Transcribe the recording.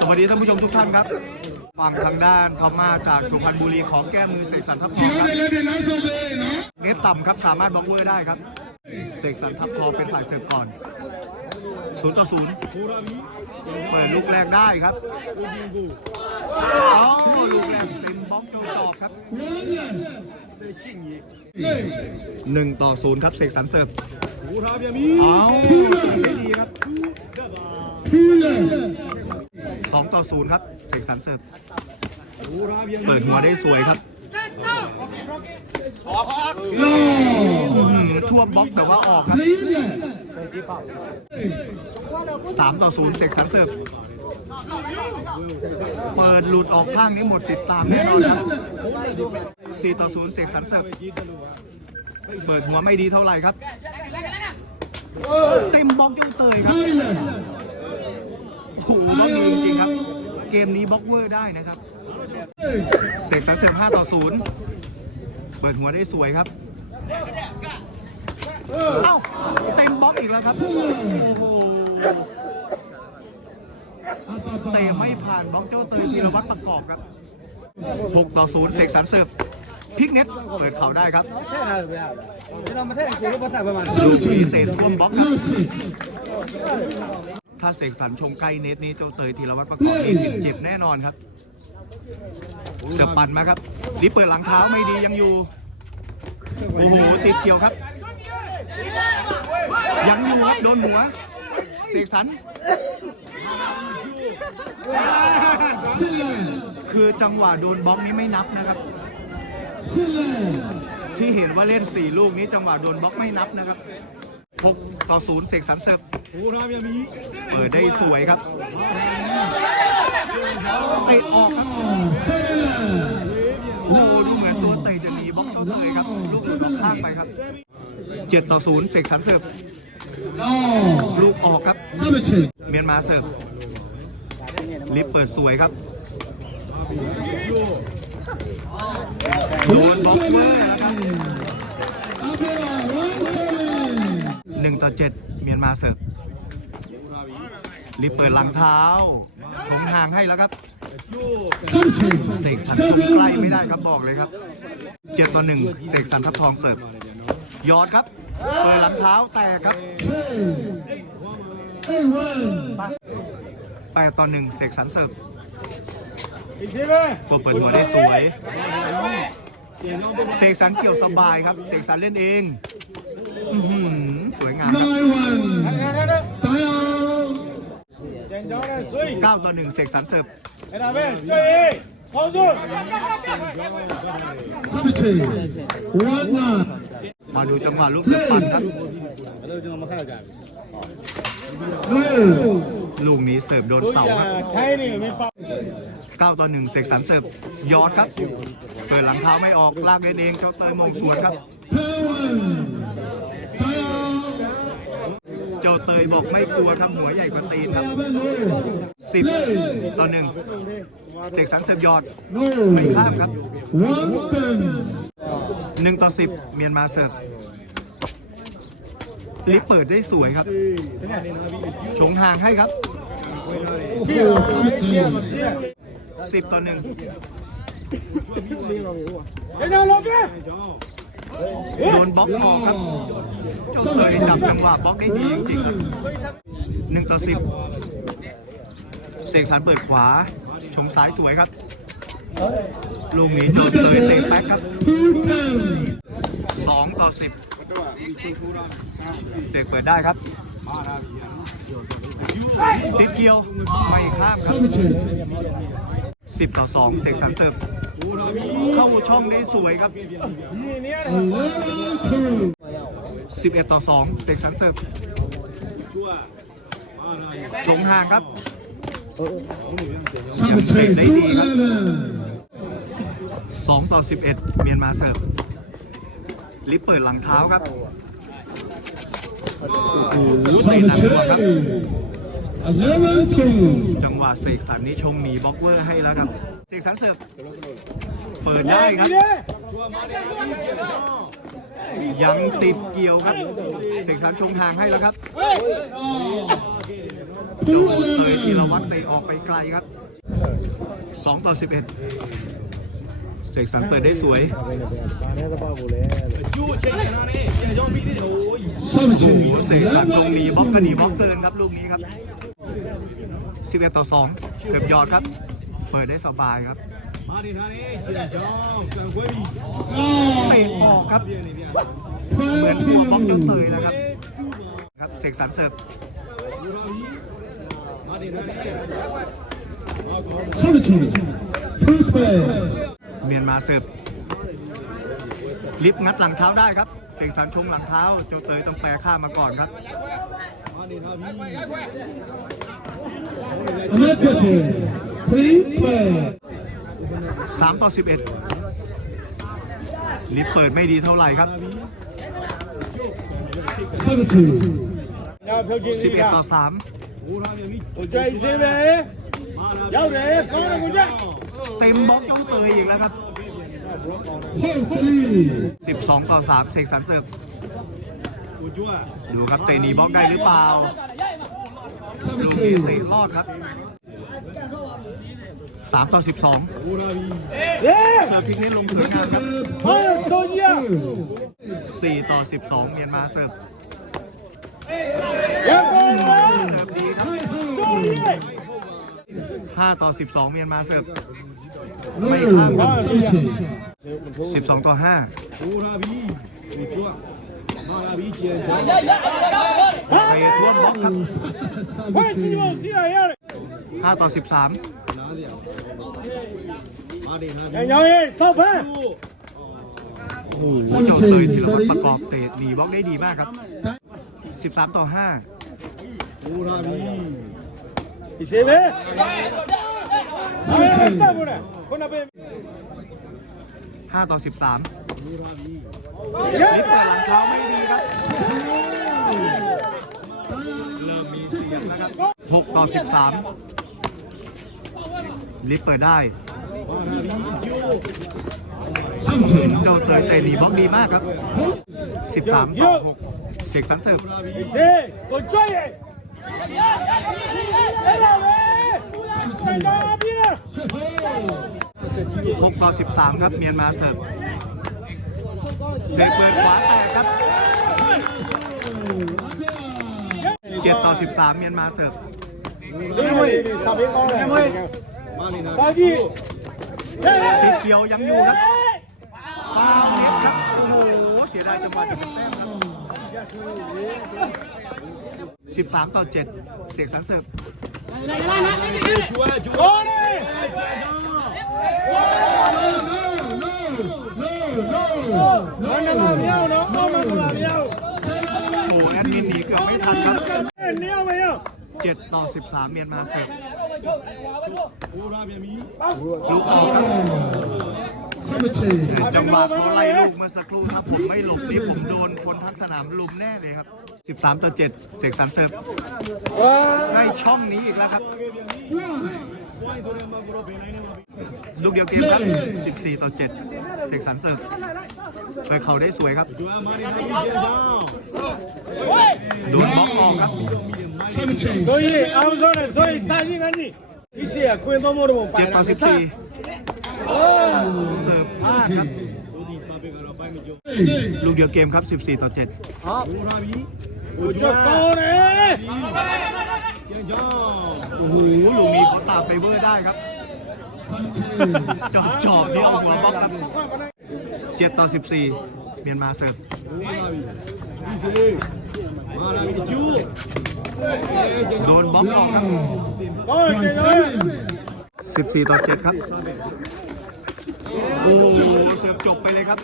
สวัสดีท่านผู้ชมทุกท่านครับฝั่งทางด้านพม่าจากสุพรรณบุรีขอแก้มือเสกสรรทัพทองครับเนตต่ำครับสามารถบล็อกเวอร์ได้ครับเสกสรรทัพทองเป็นฝ่ายเสิร์ฟก่อนศูนย์ต่อศูนย์เปิดลูกแรกได้ครับอ๋อลูกแรกเป็นบล็อกโจตอบครับหนึ่งต่อศูนย์ครับเสกสรรเสิร์ฟเอาไม่ดีครับ สองต่อศูนย์ครับ เสกสรรเสิร์ฟเปิดหัวได้สวยครับอื้อหือทั่วบล็อกแต่ว่าออกครับสามต่อศูนย์เสกสรรเสิร์ฟเปิดหลุดออกข้างนี้หมดสิทธิ์ตามแน่นอนครับสี่ต่อศูนย์เสกสรรเสิร์ฟเปิดหัวไม่ดีเท่าไหร่ครับ เต็มบล็อกยังเตยครับ โอ้โหบล็อกดีจริงๆครับ เกมนี้บล็อกเวอร์ได้นะครับ เสกสรรเสริม5ต่อ0เปิดหัวได้สวยครับ เอ้าเต็มบล็อกอีกแล้วครับ โอ้โหเตะไม่ผ่านบล็อกเจ้าเตยธีรวัตรประกอบครับ6ต่อ0เสกสรรเสิร์ฟพลิกเน็ตเปิดเข่าได้ครับลูกนี้เตะท่วมบล็อกครับ ถ้าเสกสรรชงใกล้เน็ตนี้เจ้าเตยธีรวัตรประกอบมีสิทธิ์เจ็บแน่นอนครับ เสือปั่นมาครับนี่เปิดหลังเท้าไม่ดียังอยู่ โอ้โหติดเกี่ยวครับ ยังอยู่ครับโดนหัว เสกสรรคือจังหวะโดนบล็อกนี้ไม่นับนะครับ ที่เห็นว่าเล่น 4 ลูกนี้จังหวะโดนบล็อกไม่นับนะครับ 6ต่อ0เสกสรรเสิร์ฟเปิดได้สวยครับเตะออกครับโอ้โหดูเหมือนตัวเตะจะหนีบล็อกตัวเลยครับ ลูกหลุดออกข้างไปครับ7ต่อ0เสกสรรเสิร์ฟลูกออกครับ เมียนมาเสิร์ฟลิฟต์เปิดสวยครับโดนบล็อกเวอร์ ต่อเจ็ดเมียนมาเสิร์ฟลิฟต์เปิดหลังเท้าชงห่างให้แล้วครับเสกสรรชมใกล้ไม่ได้ครับบอกเลยครับเจ็ดต่อหนึ่งเสกสรรทับทองเสิร์ฟยอดครับ เปิดหลังเท้าแตกครับแปดต่อหนึ่งเสกสรรเสิร์ฟตัวเปิดหัวได้สวย เสกสรรเกี่ยวสบายครับ เสกสรรเล่นเองสวย งามครับเก้าต่อหนึ่งเสกสรรเสิร์ฟมาดูจังหวะลูกเสิร์ฟปั่นครับลูกนี้เสิร์ฟโดนเสาครับเก้าต่อหนึ่งเสกสรรเสิร์ฟยอดครับ เปิดหลังเท้าไม่ออก ลากเล่นเองเจ้าเตยมองสวนครับ เจ้าเตยบอกไม่กลัวครับหัวใหญ่กว่าตีนครับสิบต่อหนึ่งเสกสรรเสร์ฟยอดไม่ข้ามครับหนึ่งต่อสิบเมียนมาเสิร์ฟลิฟเปิดได้สวยครับ ชงห่างให้ครับสิบต่อหนึ่ง โดนบล็อกออกครับเจ้าเตยจับจังหวะบล็อกได้ดีจริงๆครับหนึ่งต่อสิบเสกสรรเปิดขวา ชงซ้ายสวยครับ ลูกนี้เจ้าเตยเตะแป๊กครับสองต่อสิบเสกเปิดได้ครับติดเกียวไม่ข้ามครับ สิบต่อสองเสกสรรเสิร์ฟเข้าช่องได้สวยครับสิบเอ็ดต่อสองเสกสรรเสิร์ฟชงห่างครับยังเตะได้ดีครับสองต่อสิบเอ็ดเมียนมาเสิร์ฟลิฟเปิดหลังเท้าครับโอ้โหเตะหนักกว่าครับ จังหวะเสกสรรนี่ชงหนีบล็อกเวอร์ให้แล้วครับ เสกสรรเสิร์ฟเปิดได้ครับ ยังติดเกี่ยวครับ เสกสรรชงห่างให้แล้วครับโจเตยธีรวัตรเตะออกไปไกลครับ 2 ต่อ 11 เสกสรรเปิดได้สวยโอ้โหเสกสรรชงหนีบล็อกก็หนีบล็อกเกินครับลูกนี้ครับ 11 ต่อ 2 เสิร์ฟยอดครับ เปิดได้สบายครับเตะออกครับ เหมือนตัวบล็อกเจ้าเตยนะครับ ครับเสกสรรเสิร์ฟเมียนมาเสิร์ฟลิฟต์งัดหลังเท้าได้ครับ เสกสรรชงหลังเท้า เจ้าเตยต้องแปรข้ามมาก่อนครับ 3ต่อ11ลิฟต์เปิดไม่ดีเท่าไหร่ครับ11ต่อ3เต็มบล็อกเจ้าเตยอีกแล้วครับ12ต่อ3เสกสรรเสิร์ฟดูครับเตนีบล็อกได้หรือเปล่า ลูกนี้เตะรอดครับ3ต่อ12เสิร์ฟพลิกเน้นลงสวยงามครับ4ต่อ12เมียนมาเสิร์ฟเสิร์ฟดีครับ5ต่อ12เมียนมาเสิร์ฟไม่ข้ามครับ12ต่อ5 เตะทวนบล็อกครับ5ต่อ13โอ้โหเจ้าเตยธีรวัตรประกอบเตะหนีบล็อกได้ดีมากครับ13ต่อ5 5 ต่อ 13ลิฟต์เปิดหลังเท้าไม่ดีครับ เริ่มมีเสียงแล้วครับ 6 ต่อ 13 ลิฟต์เปิดได้เจ้าเตยเตะหนีบล็อกดีมากครับ 13 ต่อ 6 เสกสรรเสิร์ฟ 6 ต่อ 13 ครับ เมียนมาเสิร์ฟเสกเปิดขวาแตกครับ 7 ต่อ 13 เมียนมาเสิร์ฟติดเกี่ยวยังอยู่ครับฟาวเน็ตครับ โอ้โห เสียดายจังหวะจะเป็นแต้มครับ13 ต่อ 7 เสกสรรเสิร์ฟ โอ้แอดมินหนีเกือบไม่ทันครับ7ต่อ13เมียนมาเสิร์ฟลูกออกครับจังหวะเขาไล่ลูกเมื่อสักครู่ถ้าผมไม่หลบนี่ผมโดนคนทั้งสนามลุมแน่เลยครับ 13 ต่อ 7 เสกสรรเสิร์ฟได้ช่องนี้อีกแล้วครับ ลูกเดียวเกมครับ 14 ต่อ 7 เสกสรรเสิร์ฟไปเขาได้สวยครับโดนบล็อกออกครับโซยเอาโซนโซ้ซาดิงันนี่พิเศษคุณต้องมองไปเจ็ดต่อสิบสี่เติบพลาดครับ ลูกเดียวเกมครับ 14 ต่อ7ครับโอ้โหโอ้โห ยี่ยมอดโอ้โหลูกนี้เขาตามไปเวอร์ได้ครับจอดจอดนี่ออกหัวบล็อกครับเจ็ดต่อสิบสี่เมียนมาเสิร์ฟโดนบล็อกออครับสิบสี่ต่อเจ็ดครับ โอ้เสิร์ฟจบไปเลยครับ